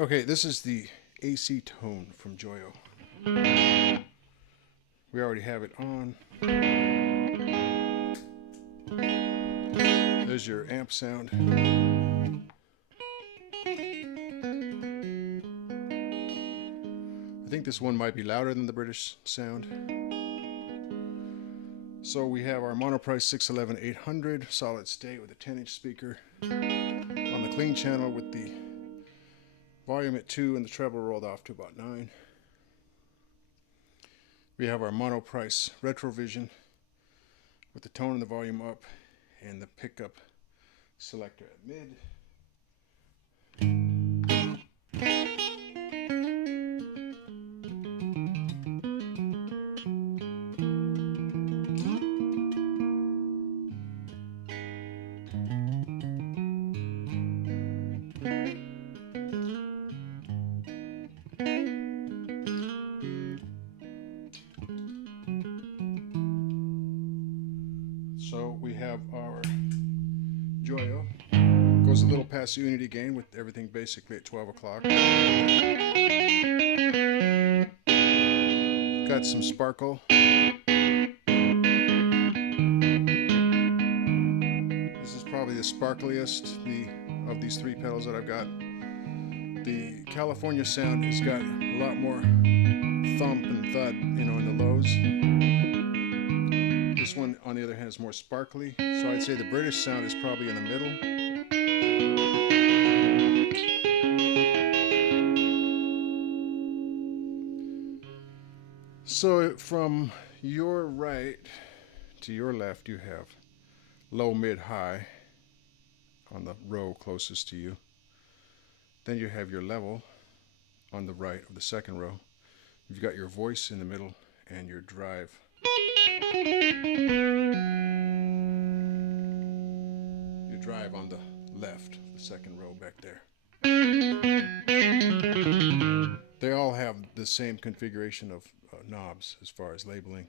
Okay, this is the AC Tone from Joyo. We already have it on. There's your amp sound. I think this one might be louder than the British sound. So we have our Monoprice 611-800 solid state with a 10-inch speaker on the clean channel with the volume at 2 and the treble rolled off to about 9. We have our Monoprice Retrovision with the tone and the volume up and the pickup selector at mid. So we have our Joyo. Goes a little past unity gain with everything basically at 12 o'clock. Got some sparkle. This is probably the sparkliest of these three pedals that I've got. The California sound has got a lot more thump and thud, in the lows. This one, on the other hand, is more sparkly. So I'd say the British sound is probably in the middle. So from your right to your left, you have low, mid, high on the row closest to you. Then you have your level on the right of the second row. You've got your voice in the middle and your drive. Your drive on the left, the second row back there. They all have the same configuration of knobs as far as labeling.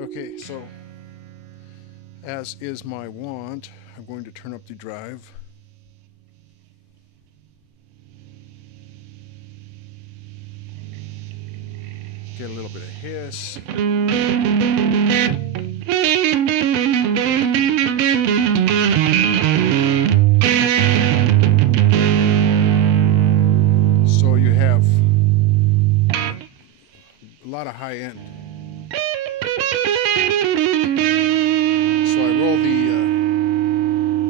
Okay, so as is my wont, I'm going to turn up the drive. Get a little bit of hiss. So you have a lot of high end. So I roll the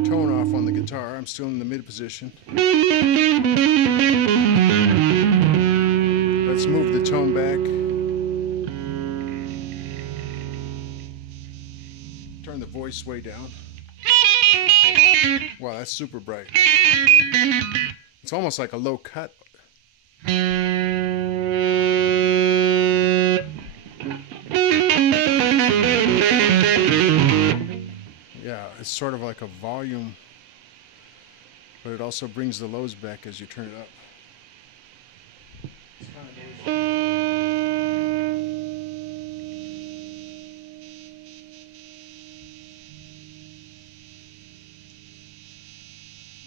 tone off on the guitar. I'm still in the mid position. Let's move the tone back. Turn the voice way down. Wow, that's super bright. It's almost like a low cut. Yeah, it's sort of like a volume, but it also brings the lows back as you turn it up. It's kind of noisy.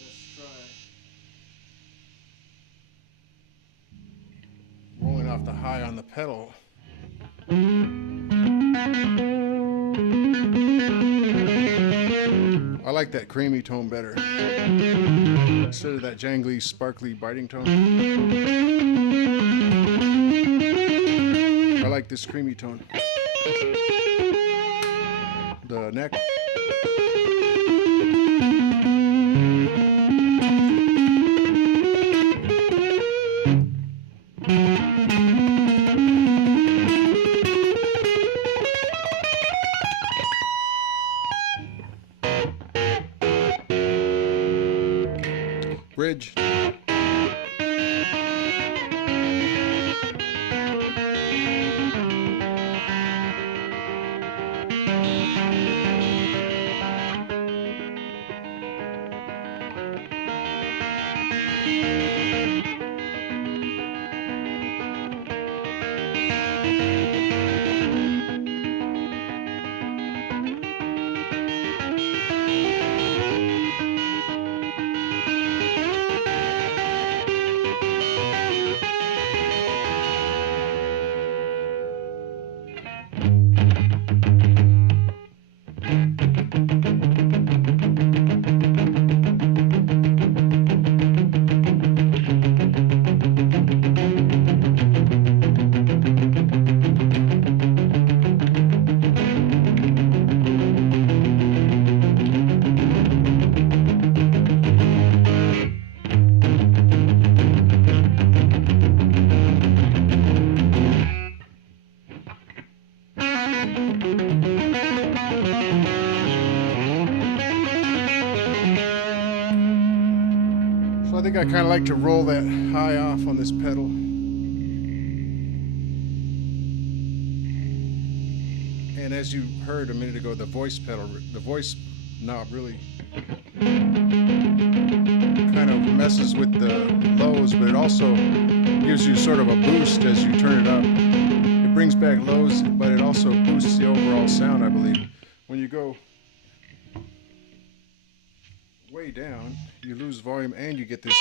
Let's try rolling off the high on the pedal. I like that creamy tone better instead of that jangly, sparkly, biting tone. I like this creamy tone. The neck. Bridge. So I think I kind of like to roll that high off on this pedal. And as you heard a minute ago, the voice pedal, the voice knob really kind of messes with the lows, but it also gives you sort of a boost as you turn it up. It brings back lows, but it also boosts the overall sound, I believe. When you go way down, you lose volume and you get this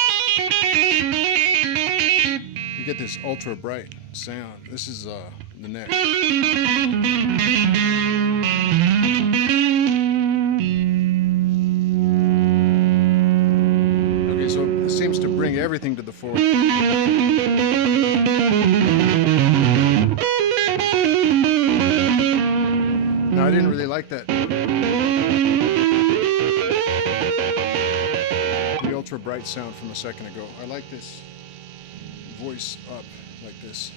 ultra bright sound. This is the neck. Okay, so it seems to bring everything to the fore. Now I didn't really like that. The ultra bright sound from a second ago. I like this voice up like this.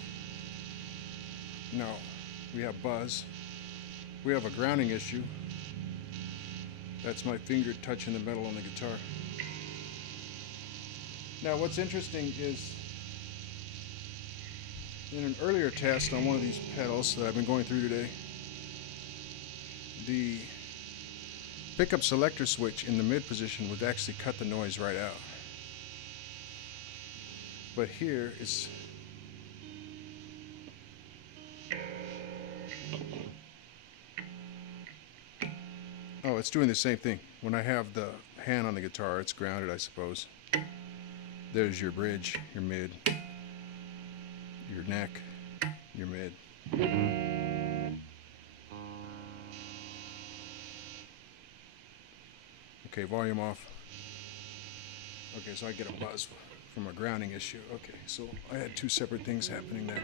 Now we have buzz. We have a grounding issue. That's my finger touching the metal on the guitar. Now what's interesting is in an earlier test on one of these pedals that I've been going through today, the pickup selector switch in the mid position would actually cut the noise right out. But here is it's doing the same thing. When I have the hand on the guitar, it's grounded, I suppose. There's your bridge, your mid, your neck, your mid. Okay, volume off. Okay, so I get a buzz from a grounding issue. Okay, so I had two separate things happening there.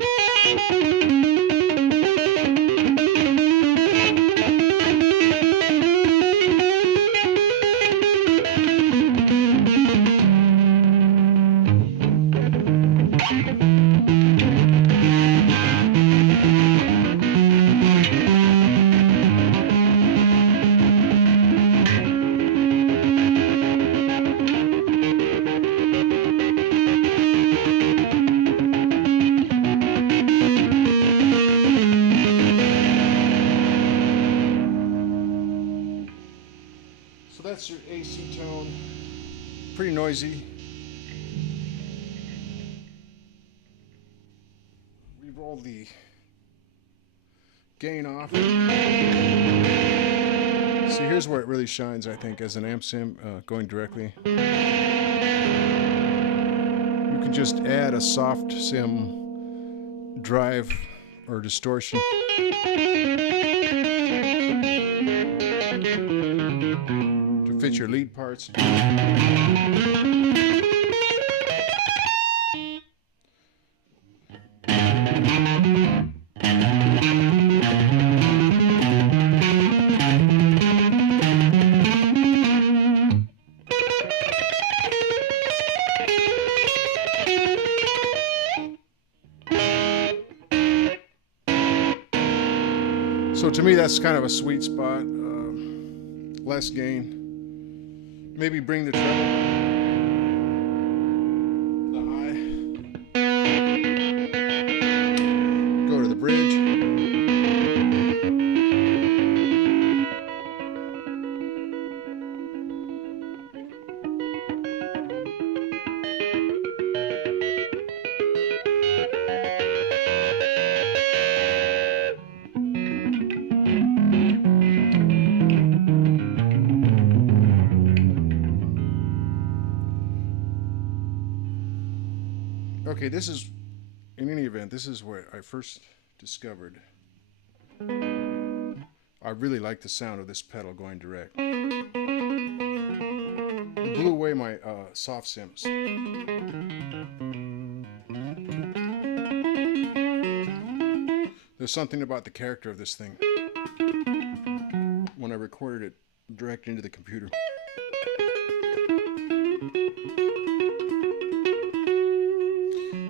That's your AC Tone. Pretty noisy. We roll the gain off. See, here's where it really shines, I think, as an amp sim going directly. You can just add a soft sim drive or distortion. To fit your lead parts. So to me, that's kind of a sweet spot. Less gain. Maybe bring the treble, the high, go to the bridge. Okay, this is, in any event, this is where I first discovered I really like the sound of this pedal going direct. It blew away my soft sims. There's something about the character of this thing when I recorded it direct into the computer.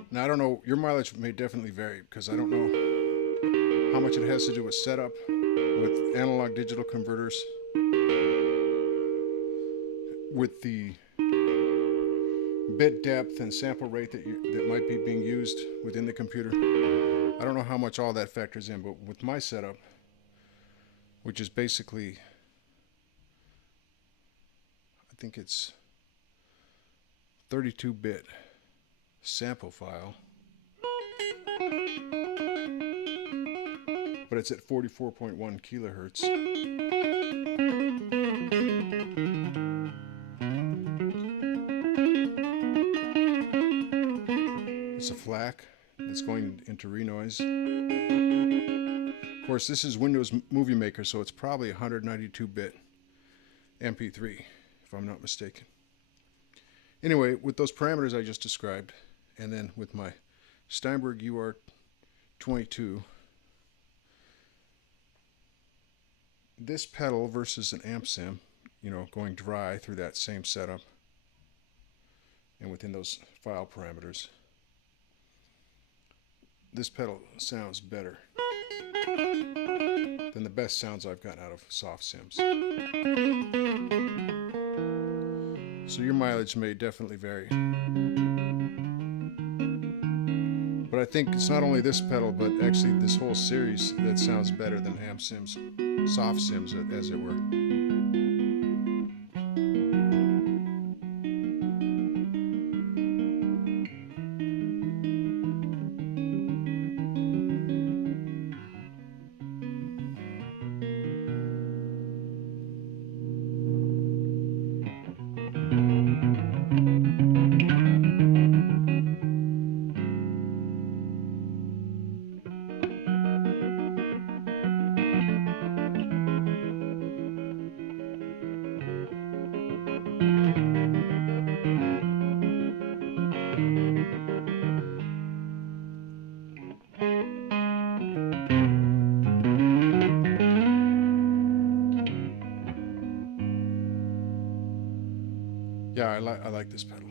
Now, I don't know, your mileage may definitely vary because I don't know how much it has to do with setup, with analog digital converters, with the bit depth and sample rate that might be being used within the computer. I don't know how much all that factors in, but with my setup, which is basically, I think it's 32-bit sample file, but it's at 44.1 kilohertz. It's a FLAC that's going into renoise. Of course, this is Windows Movie Maker, so it's probably 192-bit MP3, if I'm not mistaken. Anyway, with those parameters I just described, and then with my Steinberg UR22, this pedal versus an amp sim, you know, going dry through that same setup, and within those file parameters, this pedal sounds better than the best sounds I've gotten out of soft sims. So your mileage may definitely vary. But I think it's not only this pedal, but actually this whole series that sounds better than ham sims, soft sims as it were. Yeah, I like this pedal.